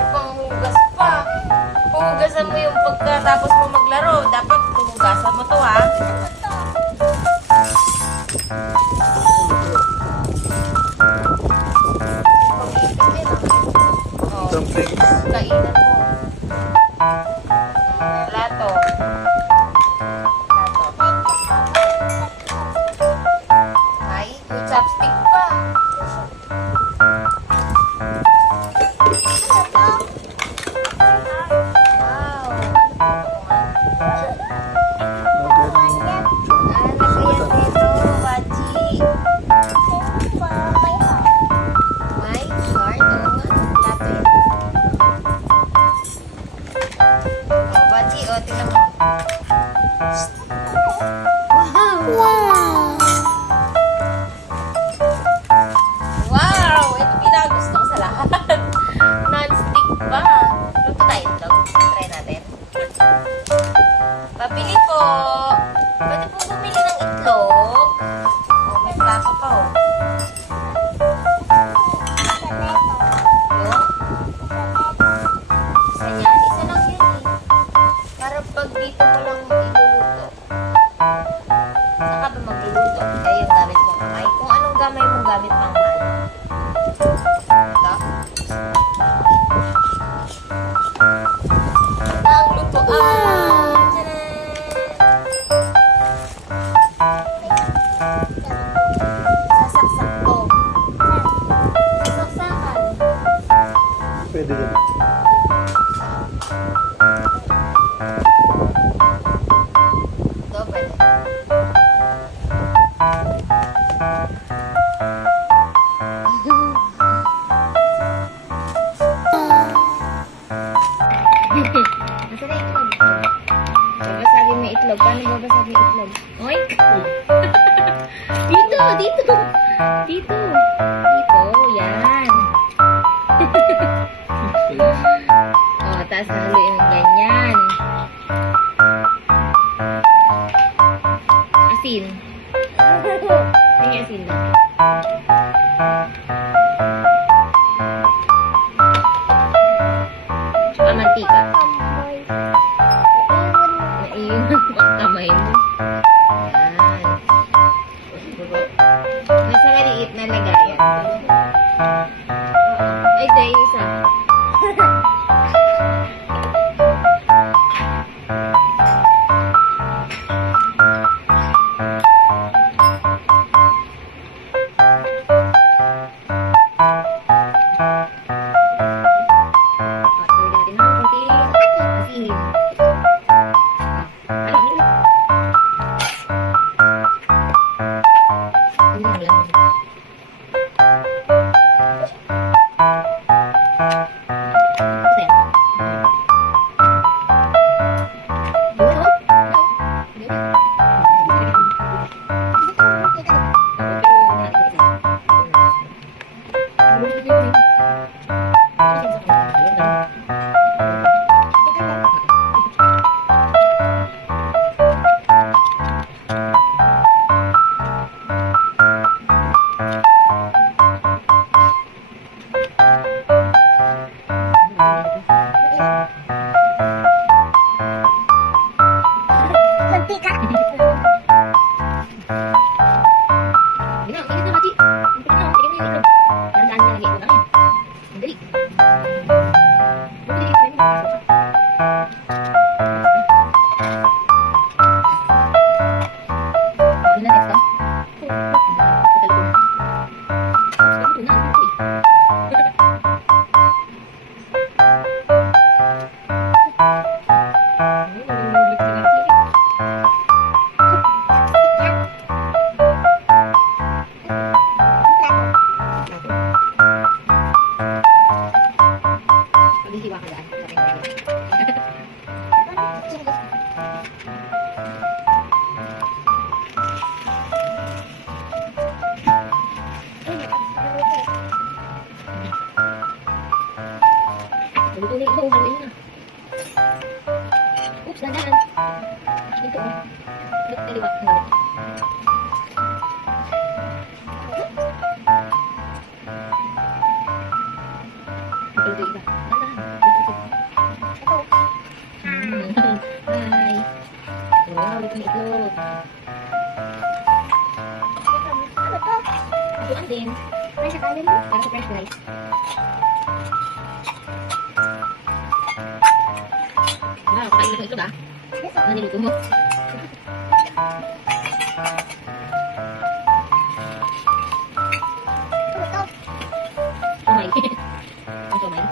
Ipanghugas pa. Hugasan mo yung pagkatapos mo maglaro. Dapat hugasan mo to, ha? Kainan mo. Plato. Ay, may chopstick pa. Pabili po. Pwede po bumili ng itlog. Oh, may plato pa, oh. Yung? Isa yan? Isa lang yun, eh. Para pag dito mo lang iluluto. Saka ba magluluto? Kaya yung gamit mong kamay. Kung anong gamay mong gamit pang mahal. Ito? Ang luto. Sasaksak to. Sasaksakan. Pwede yun. Ito, pwede. Babasagin mo yung itlog. Paano babasagin yung itlog? Oy! Dito! Dito! Dito! Dito! Yan! O, tapos nahaluin ng ganyan. Asin. May asin na. Tsaka mantika. Naiiwan ang kamay mo. Yan. Nasa maliit na lagayan. Ay, tayo isa. Oops, nadaan. Dito. Dito, kaliwa. Dito, iba. Hi. Wow, dito na itlog. Ito din. Para sa kanin mo? Para sa fresh rice. Wow, kain na itlog ah. Ano niluto mo? Sumay. Ang sumay.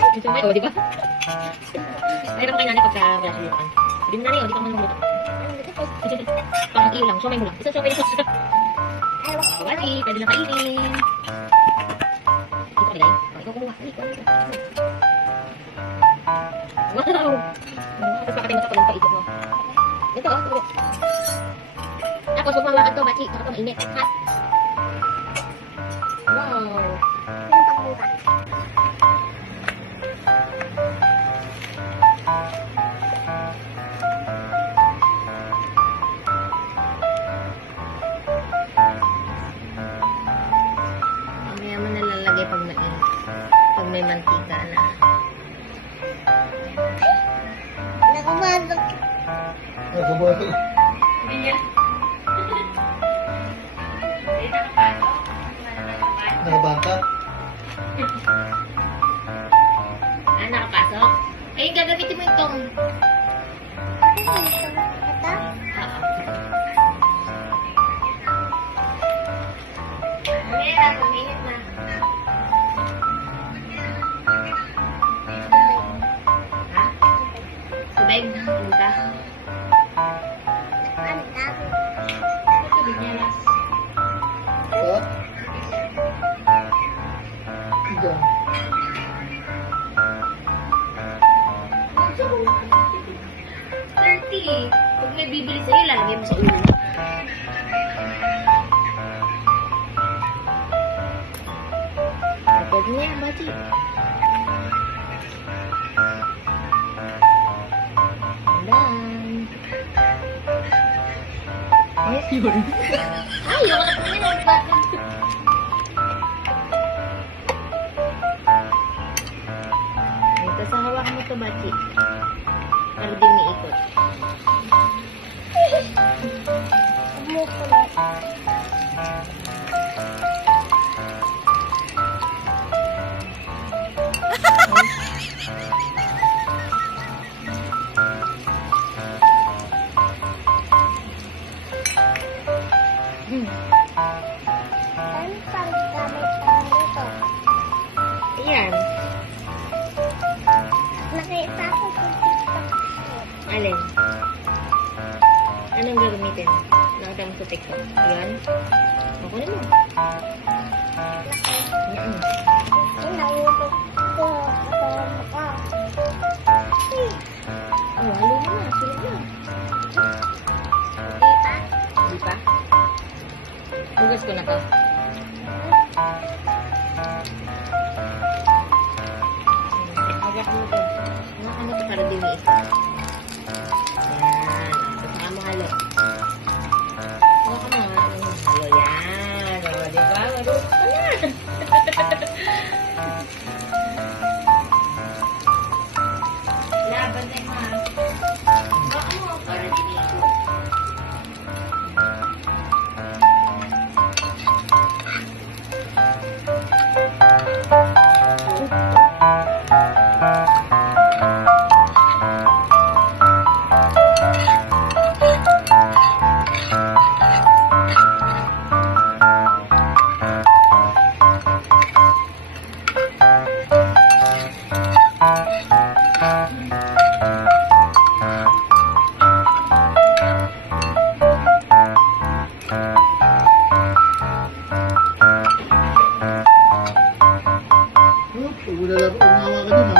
Ang sumay, o diba? Mayroon kayo nanay pagka wala siya lutuan. Sabi mo nanay, o di ka man magluto. Pang iyo lang, sumay mo lang. Isang sumay lang. Wali, pwede lang kainin. Ito ka nilay. Ikaw kumuha. Wow! Tapos pakatay mo sa palang paikot mo. Ito oh, tulo. Tapos huwag mamakan to, bachi. Baka ito mainit. Ha? Wow! Mamaya mo nalalagay pag mainit. Pag may mantika na. Nakabatok. Nakabata? Ah, nakapasok? Eh, gagamitin mo itong. Oo. Mamaya na, mainit na. Ha? Subeg? Ano ka? Tubig niya na. Oo. Ito. So, 30. Pag may bibili sa'yo, lalagay mo sa ulo. Pwede na yan, bachi. Yun. Ay, yung anak mo yun. Bakit? Ito, sa hawak mo to, Bachi. Para di umiikot. Kumukulit. Hmm. Ano pang gamit ang nito? Ayan. Nakita ko sa TikTok. Alin? Anong gagamitin? Nakita mo sa TikTok. Ayan. Makunin mo. Mm-mm. Ay, nahulog ko sa mukha. Oh, halo mo na. Sulit na. Di ba? Di pa? Hugas ko na to. Hagak mo to. Hagak mo to para di umiikot. Ayan. Saka mo halo. Hagak mo ha. Halo yan. O, di ba? Marunong ka na. Laban na yung mga. Hagak mo para di umiikot. Pag umawa ka dun,